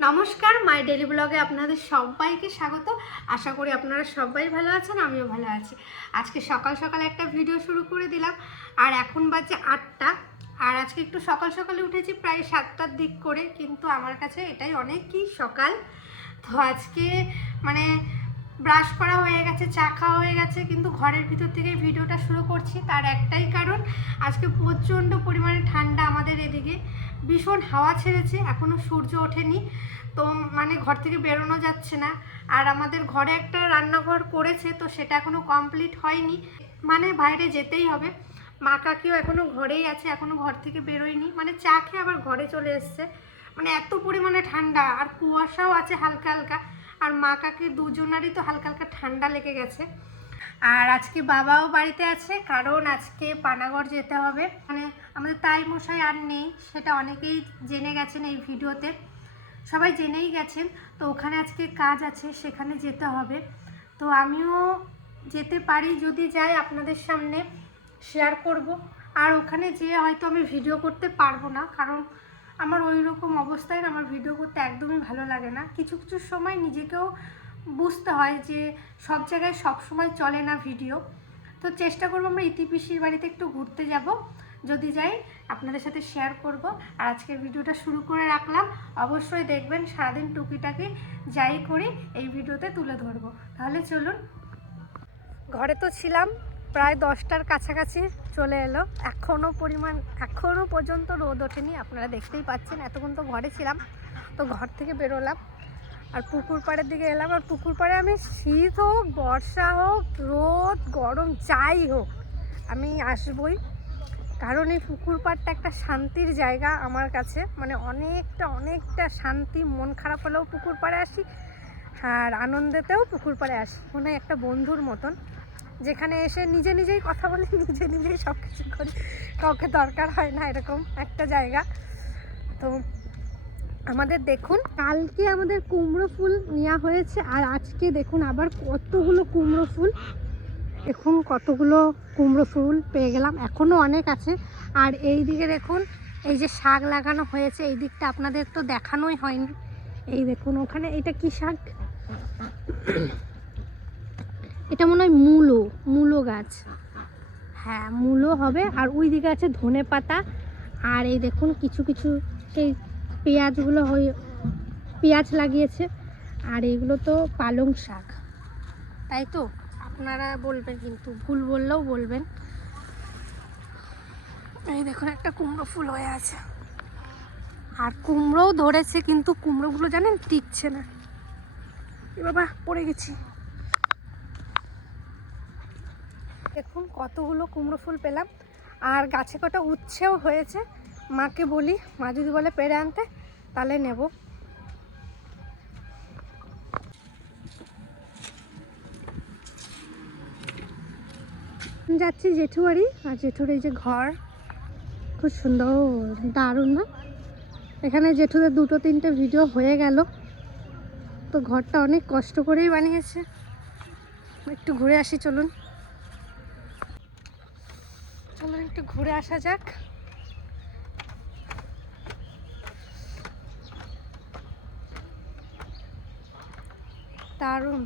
নমস্কার, মাই ডেলি ব্লগে আপনাদের সবাইকে স্বাগত। আশা করি আপনারা সবাই ভালো আছেন, আমিও ভালো আছি। আজকে সকাল সকাল একটা ভিডিও শুরু করে দিলাম, আর এখন বাজে 8টা। আর আজকে একটু সকাল সকালে উঠেছি, প্রায় 7টার দিক করে, কিন্তু আমার কাছে এটাই অনেকই সকাল। তো আজকে মানে ব্রাশ করা হয়ে গেছে, চা খাওয়া হয়ে গেছে, কিন্তু ঘরের ভিতর থেকে ভিডিওটা শুরু করছি। তার একটাই কারণ, আজকে প্রচণ্ড পরিমাণে ঠান্ডা আমাদের এদিকে, ভীষণ হাওয়া ছেড়েছে, এখনও সূর্য ওঠেনি। তো মানে ঘর থেকে বেরোনো যাচ্ছে না। আর আমাদের ঘরে একটা রান্নাঘর করেছে, তো সেটা এখনও কমপ্লিট হয়নি, মানে বাইরে যেতেই হবে। মা কাকিও এখনও ঘরেই আছে, এখনও ঘর থেকে বেরোয়নি, মানে চা খেয়ে আবার ঘরে চলে এসছে। মানে এত পরিমাণে ঠান্ডা, আর কুয়াশাও আছে হালকা হালকা। আর মা কাকি দুজনারই তো হালকা হালকা ঠান্ডা লেগে গেছে। আর আজকে বাবাও বাড়িতে আছে, কারণ আজকে পানাগড় যেতে হবে। মানে আমাদের তাই মশাই আর নেই, সেটা অনেকেই জেনে গেছেন, এই ভিডিওতে সবাই জেনেই গেছেন। তো ওখানে আজকে কাজ আছে, সেখানে যেতে হবে। তো আমিও যেতে পারি, যদি যাই আপনাদের সামনে শেয়ার করব। আর ওখানে যেয়ে হয়তো আমি ভিডিও করতে পারবো না, কারণ আমার ওই রকম অবস্থায় আমার ভিডিও করতে একদমই ভালো লাগে না। কিছু কিছু সময় নিজেকেও বুঝতে হয় যে সব জায়গায় সব সময় চলে না ভিডিও। তো চেষ্টা করবো আমরা ইতিপিসির বাড়িতে একটু ঘুরতে যাব, যদি যাই আপনাদের সাথে শেয়ার করব। আর আজকের ভিডিওটা শুরু করে রাখলাম, অবশ্যই দেখবেন, সারাদিন টুকিটাকি যাই করি এই ভিডিওতে তুলে ধরবো। তাহলে চলুন। ঘরে তো ছিলাম প্রায় 10টার কাছাকাছি, চলে এলো। এখনও পর্যন্ত রোদ ওঠেনি, আপনারা দেখতেই পাচ্ছেন। এতক্ষণ তো ঘরে ছিলাম, তো ঘর থেকে বেরোলাম আর পুকুর পাড়ের দিকে এলাম। আর পুকুর পাড়ে আমি শীত হোক, বর্ষা হোক, রোদ গরম যাই হোক, আমি আসবই। কারণ এই পুকুর পাড়টা একটা শান্তির জায়গা আমার কাছে, মানে অনেকটা শান্তি। মন খারাপ হলেও পুকুর পাড়ে আসি, আর আনন্দেতেও পুকুর পাড়ে আসি। মনে হয় একটা বন্ধুর মতন, যেখানে এসে নিজেই কথা বলি, নিজেই সব কিছু করি, কাউকে দরকার হয় না, এরকম একটা জায়গা। তো আমাদের দেখুন, কালকে আমাদের কুমড়ো ফুল নেওয়া হয়েছে, আর আজকে দেখুন আবার কতগুলো কুমড়ো ফুল। দেখুন কতগুলো কুমড়ো ফুল পেয়ে গেলাম, এখনও অনেক আছে। আর এই দিকে দেখুন, এই যে শাক লাগানো হয়েছে, এই দিকটা আপনাদের তো দেখানোই হয়নি। এই দেখুন ওখানে, এটা কি শাক? এটা মনে হয় মূলো গাছ, হ্যাঁ মূলো হবে। আর ওই দিকে আছে ধনে পাতা। আর এই দেখুন কিছু সেই পেঁয়াজ লাগিয়েছে। আর এইগুলো তো পালং শাক, তাই তো? আপনারা বলবেন, কিন্তু ভুল বললেও বলবেন। এই দেখুন একটা কুমড়ো ফুল হয়ে আছে, আর কুমড়োও ধরেছে, কিন্তু কুমড়োগুলো জানেন টিকছে না। এ বাবা, পড়ে গেছি। দেখুন কতগুলো কুমড়ো ফুল পেলাম, আর গাছে কটা উচ্ছেও হয়েছে। মাকে বলি, মা যদি বলে পেড়ে আনতে, তাহলে নেব। যাচ্ছি জেঠু বাড়ি, আর জেঠুর এই যে ঘর, খুব সুন্দর, দারুণ না? এখানে জেঠুদের 2-3টে ভিডিও হয়ে গেল। তো ঘরটা অনেক কষ্ট করেই বানিয়েছে। একটু ঘুরে আসি, চলুন একটু ঘুরে আসা যাক। দারুণ।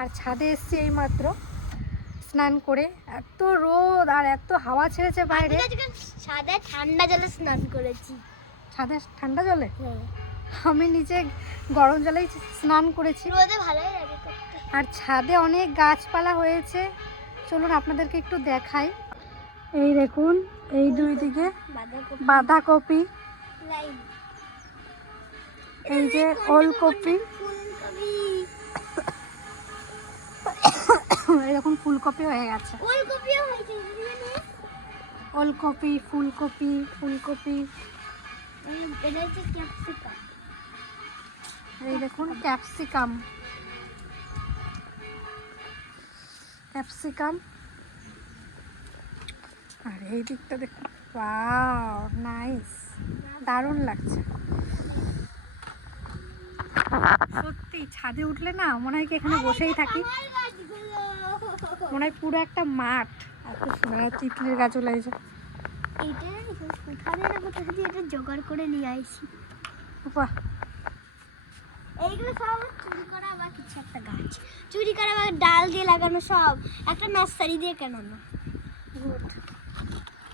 আর ছাদে এসছি এইমাত্র স্নান করে, এত রোদ আর এত হাওয়া ছেড়েছে বাইরে। ছাদে ঠান্ডা জলে স্নান করেছি। ছাদে ঠান্ডা জলে? আমি নিচে গরম জলেই স্নান করেছি। রোদে ভালোই লাগে করতে। আর ছাদে অনেক গাছপালা হয়েছে, চলুন আপনাদেরকে একটু দেখাই। এই দেখুন, এই দুই দিকে বাঁধাকপি, এই যে ওলকপি, এরকম ফুলকপি হয়ে গেছে। ওলকপি, ফুলকপি, এই দেখুন ক্যাপসিকাম। আর এই দিকটা দেখুন, ওয়াও নাইস, দারুণ লাগছে সত্যি। ছাদে উঠলে না মনে হয় কি এখানে বসেই থাকি, মনে হয় পুরো একটা মাঠ। এত সুন্দর তিতলির গাছও লাগছে। এটা কোথায় না কোথা থেকে এটা জোগাড় করে নিয়ে আইছি। বাহ, এইগুলো সব চুরি করা বা কিছু একটা গাছ চুরি করা বা ডাল দিয়ে লাগানো, সব একটা নার্সারি দিয়ে কেন না। গুড।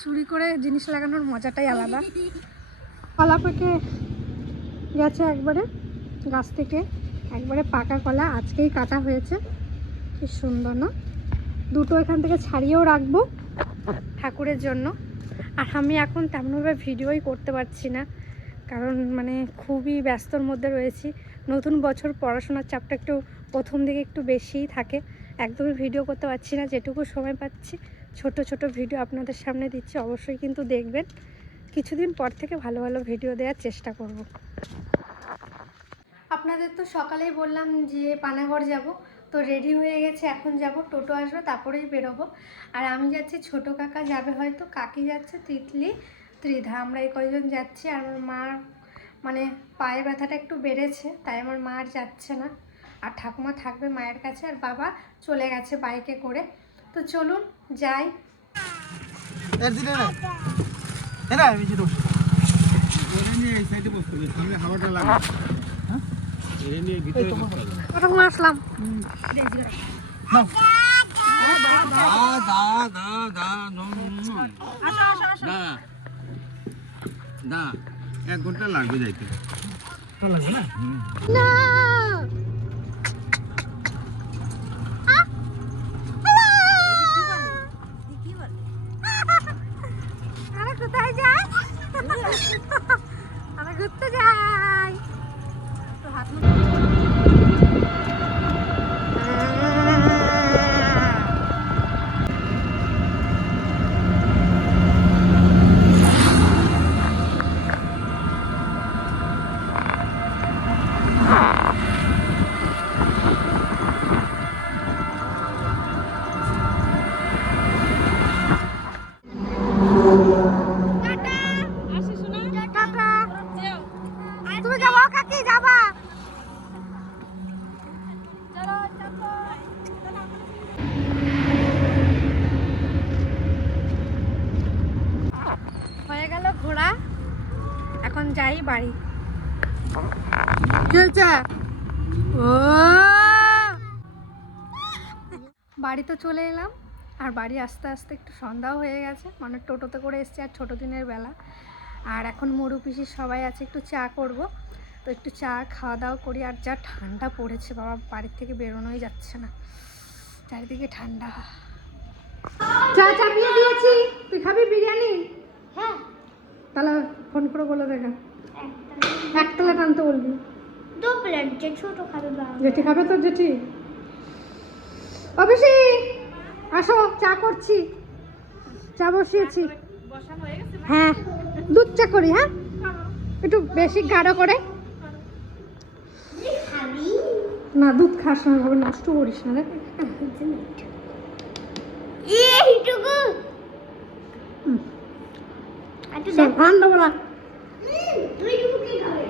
চুরি করে জিনিস লাগানোর মজাটাই আলাদা। কলা পেকে গেছে একবারে গাছ থেকে, একবারে পাকা কলা আজকেই কাটা হয়েছে। কি সুন্দর না? দুটো এখান থেকে ছাড়িয়েও রাখবো ঠাকুরের জন্য। আর আমি এখন তেমনভাবে ভিডিওই করতে পারছি না, কারণ মানে খুবই ব্যস্তর মধ্যে রয়েছি। নতুন বছর, পড়াশোনার চাপটা একটু প্রথম দিকে একটু বেশিই থাকে, একদমই ভিডিও করতে পারছি না। যেটুকু সময় পাচ্ছি ছোট ছোট ভিডিও আপনাদের সামনে দিচ্ছি, অবশ্যই কিন্তু দেখবেন। কিছুদিন পর থেকে ভালো ভালো ভিডিও দেওয়ার চেষ্টা করব। আপনাদের তো সকালেই বললাম যে পানাগড় যাব, তো রেডি হয়ে গেছে, এখন যাব, টোটো আসবে তারপরেই বেরোবো। আর আমি যাচ্ছি, ছোট কাকা যাবে হয়তো, কাকি যাচ্ছে, তিতলি, ত্রিধা, আমরা এই কয়জন যাচ্ছি। আর আমার মার মানে পায়ে ব্যথাটা একটু বেড়েছে, তাই আমার মা আর যাচ্ছে না। আর ঠাকুমা থাকবে মায়ের কাছে, আর বাবা চলে গেছে বাইকে করে। তো চলুন যাই। ওরকম আসলাম। এক ঘন্টা লাগবে যাইতে। না আরে কোথায় যাই? আমি ঘুরতে যাই। তো হাত তুমি যাবো কাকি, যাবা? হয়ে গেল ঘোরা, এখন যাই বাড়ি। ও বাড়ি তো চলে এলাম। আর বাড়ি আস্তে আস্তে একটু সন্ধ্যাও হয়ে গেছে, মানে টোটোতে করে এসছি আর ছোটো দিনের বেলা। আর এখন মরু পিসির সবাই আছে, একটু চা করব, তো একটু চা খাওয়া দাওয়া করি। আর যা ঠান্ডা পড়েছে বাবা, বাড়ির থেকে বেরোনোই যাচ্ছে না, চারিদিকে ঠান্ডা। চা চাপিয়ে দিয়েছি, তুই খাবি বিরিয়ানি? হ্যাঁ, তাহলে ফোন করে বলে দেখা, এক প্লেট আনতে বলবি। 2 প্লেট, যে ছোট খাবে বা জেঠি খাবে তো জেঠি। অফিসি আসো, চা করছি, চা বসিয়েছি। হ্যাঁ, দুধ চা করি। হ্যাঁ, একটু বেশি গাঢ় করে। খাবি না, দুধ খাওয়ার সময় ভাবে নষ্ট করিস না রে। এইটুকু একটু দেখ। ঠান্ডা বলা তুই টুকু কি খাবে?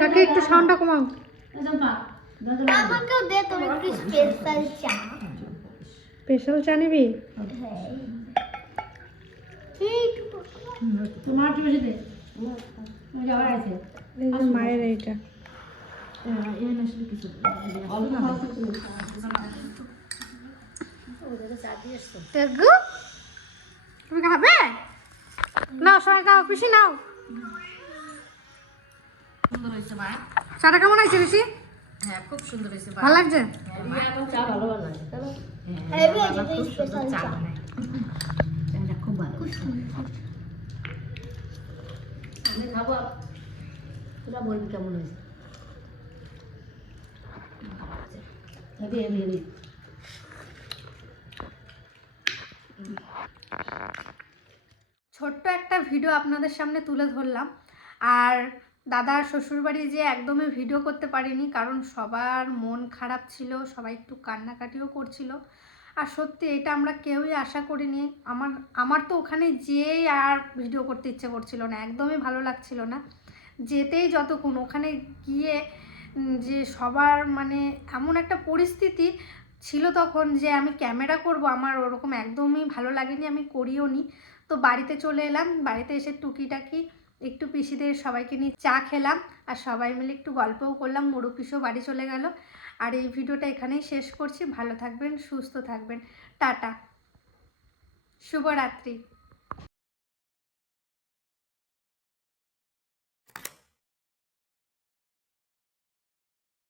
কাকে একটু সাউন্ডটা কমাও। আমাকেও দে তোর একটু স্পেশাল চা। স্পেশাল চা নিবি? এইটুকু তোমার কি বেশি দে যাওয়ার আছে এই যে মায়ের এইটা। এই না শুধু কিছু তেগু তুমি খাবে? নাও সবাই খাও, পিসি নাও। সুন্দর হয়েছে মা। চাটা কেমন হয়েছে পিসি? হ্যাঁ খুব সুন্দর হয়েছে। ভালো লাগছে? এখন চা ভালো লাগে। হেভি আছে তো স্পেশাল চা। চাটা খুব ভালো। আমি খাবো, তোরা বলবি কেমন হয়েছে। Heavy heavy heavy. ছোট্ট একটা ভিডিও আপনাদের সামনে তুলে ধরলাম। আর দাদার শ্বশুরবাড়ি যে একদমই ভিডিও করতে পারিনি, কারণ সবার মন খারাপ ছিল, সবাই একটু কান্নাকাটিও করছিল। আর সত্যি এটা আমরা কেউই আশা করিনি। আমার তো ওখানে যেয়েই আর ভিডিও করতে ইচ্ছে করছিল না, একদমই ভালো লাগছিল না। যেতেই যতক্ষণ ওখানে গিয়ে যে সবার মানে এমন একটা পরিস্থিতি ছিল তখন যে আমি ক্যামেরা করব, আমার ওরকম একদমই ভালো লাগেনি, আমি করিও নি। তো বাড়িতে চলে এলাম, বাড়িতে এসে টুকিটাকি একটু পিসিদের সবাইকে নিয়ে চা খেলাম, আর সবাই মিলে একটু গল্পও করলাম। মোড়ু পিসও বাড়ি চলে গেল। আর এই ভিডিওটা এখানেই শেষ করছি। ভালো থাকবেন, সুস্থ থাকবেন, টাটা, শুভরাত্রি।